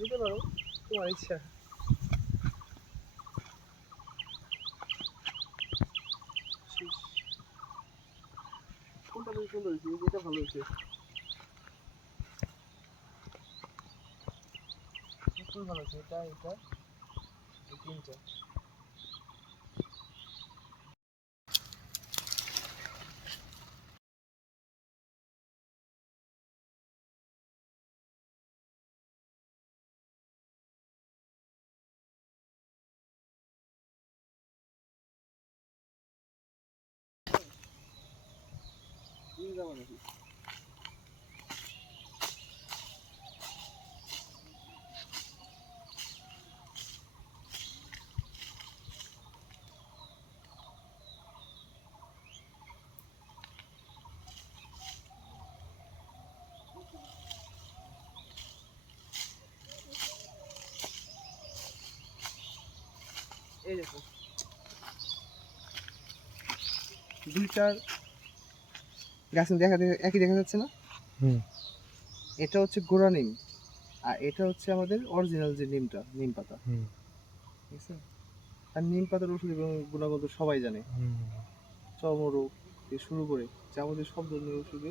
নিতে পারো, তোমার ইচ্ছা। কোনটা বেশি সুন্দর হয়েছে? এটা ভালো হয়েছে, খুবই ভালো হয়েছে। এটা এটা এই তিনটা। এই যাবো নাকি? এই দেখো, দুইটার গাছ একই দেখা যাচ্ছে না? এটা হচ্ছে গোড়া নিম, আর এটা হচ্ছে আমাদের অরিজিনাল যে নিমটা, নিম পাতা। ঠিক আছে? আর নিম পাতার ওষুধ গুণাগত সবাই জানে। চর্মরোগ থেকে শুরু করে যাবতীয় সব ধরনের ওষুধে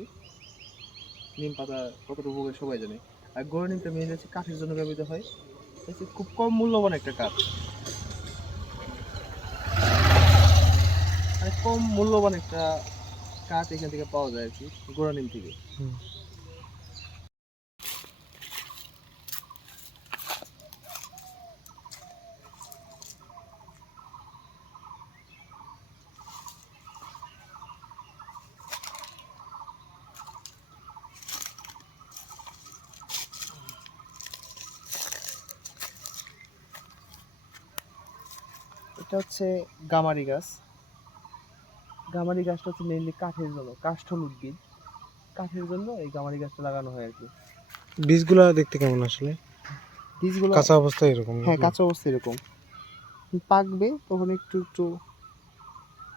নিম পাতা কতটা উপকারী সবাই জানে। আর গোড়া নিমটা মেইন হচ্ছে কাঠের জন্য ব্যবহৃত হয়। হচ্ছে খুব কম মূল্যবান একটা কাঠ, মানে কম মূল্যবান একটা কাঠ এখান থেকে পাওয়া যায় আর কি, গোড়া নিম থেকে। এটা হচ্ছে গামারি গাছ। গামারি গাছটা হচ্ছে মেইনলি কাঠের জন্য, কাষ্ঠল উদ্ভিদ, কাঠের জন্য এই গামারি গাছটা লাগানো হয় আর কি। বীজগুলা দেখতে কেমন আসলে? বীজগুলো কাঁচা অবস্থায় এরকম? হ্যাঁ, কাঁচা অবস্থায় এরকম। পাকবে তখন একটু একটু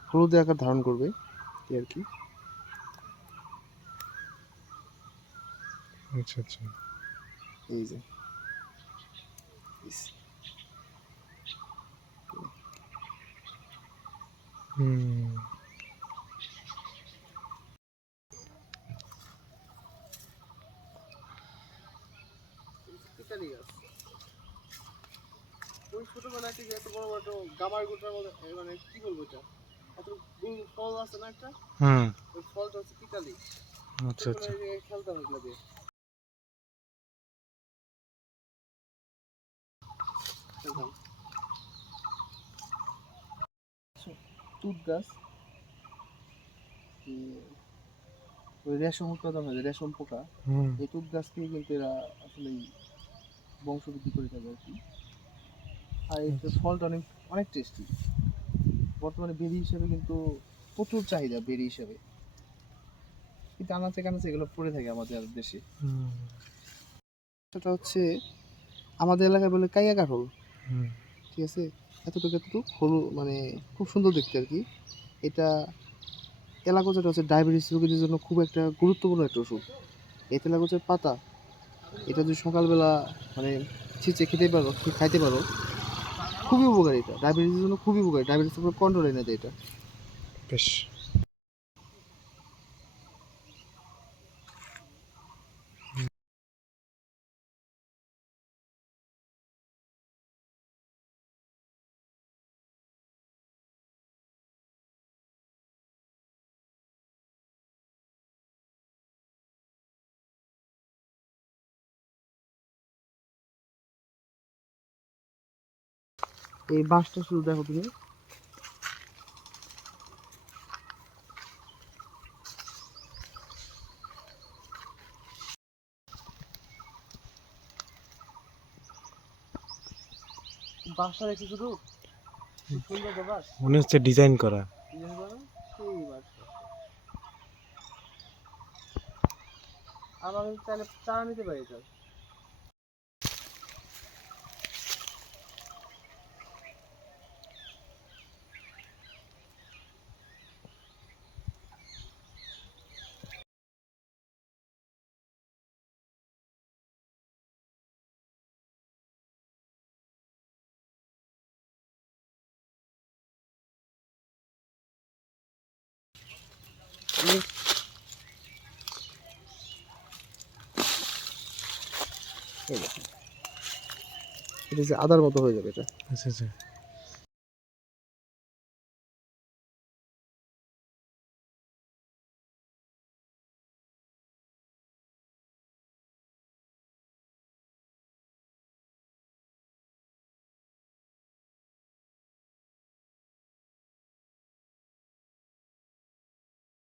হলুদ আকার ধারণ করবে এই আর কি। আচ্ছা আচ্ছা। এই যে ইতালি গাছ। ওই ছোটবেলায় থেকে এত বড় বড় গামার গুটার মধ্যে, মানে কি বলবো, এটা এত গোল ফল আছে না একটা, ওই ফলটা হচ্ছে ইতালি। আচ্ছা আচ্ছা। খেলতাম এগুলো দিয়ে। তুত গাছ, ওই রেশম উৎপাদন হয়, রেশম পোকা, এই তুত গাছ থেকে কিন্তু এরা আসলে বংশবৃদ্ধি করে থাকে আর কি। আর এর ফলটা অনেক অনেক টেস্টি। বর্তমানে বেরি হিসেবে কিন্তু প্রচুর চাহিদা, বেরি হিসেবে। কিন্তু আনাচে কানাচে এগুলো পড়ে থাকে আমাদের দেশে। সেটা হচ্ছে আমাদের এলাকায় বলে কাইয়া কাঠল। ঠিক আছে, এতটুকু এতটুকু হলুদ, মানে খুব সুন্দর দেখতে আর কি। এটা তেলাকুচাটা হচ্ছে ডায়াবেটিস রোগীদের জন্য খুব একটা গুরুত্বপূর্ণ একটা ওষুধ। এই তেলাকুচার পাতা, এটা যদি সকালবেলা মানে ছিঁচে খাইতে পারো, খুবই উপকারী। এটা ডায়াবেটিসের জন্য খুবই উপকারী, ডায়াবেটিস পুরো কন্ট্রোল এনে দেয় এটা। বেশ। এই বাঁশটা শুধু দেখো তুমি, বাঁশটা দেখছো শুধু, সুন্দর তো বাঁশ, মনে হচ্ছে ডিজাইন করা। সেই বাঁশটা। আমার চাইলে চারা নিতে পারি এটা। এই দেখুন। এটা যে আদার মতো হয়ে যাবে এটা। আচ্ছা আচ্ছা।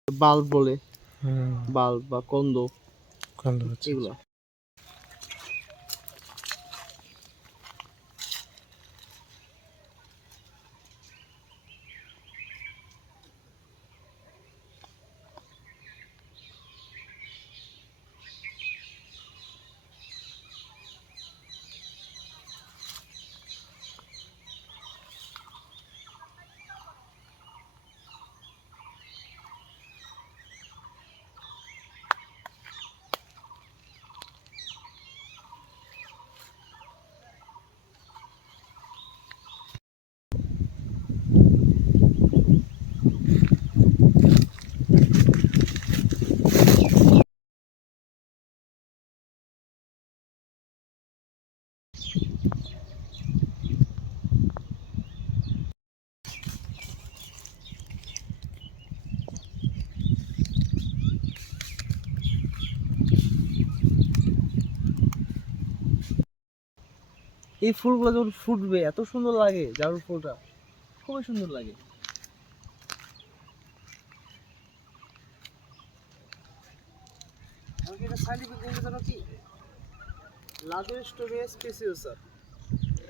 বাল্ব বলে, হুম, বাল্ব বা কন্দ কান্ড হচ্ছে। এগুলো। এই ফুলগুলো যখন ফুটবে এত সুন্দর লাগে, জারুল ফুলটা খুবই সুন্দর লাগে। আমাকে এটা সাইন্টিফিক নেম জানো কি? লাভেস্টোরিয়া স্পেসিওসা।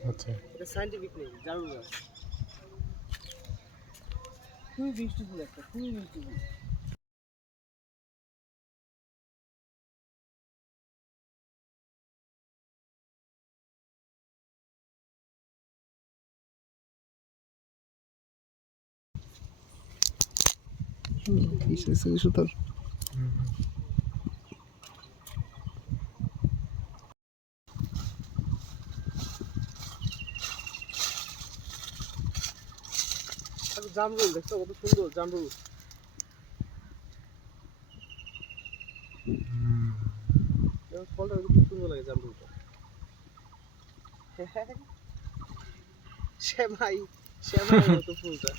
আচ্ছা। এটা সাইন্টিফিক নেম, জারুল গাছ। খুবই মিষ্টি ফুল একটা, খুবই মিষ্টি ফুল। সুতোর হুম, হুম। জামরুল দেখছো কত সুন্দর জামরুল। হুম। ফলটা খুব সুন্দর লাগে জামরুলটা। শ্যামাই, শ্যামাই মতো ফুলটা।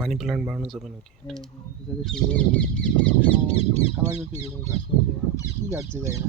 মানি প্ল্যান্ট বানানো যাবে নাকি? হ্যাঁ হ্যাঁ, যাতে সুন্দর হবে। কালার জাতীয় গাছ, কি গাছ যে যায় না।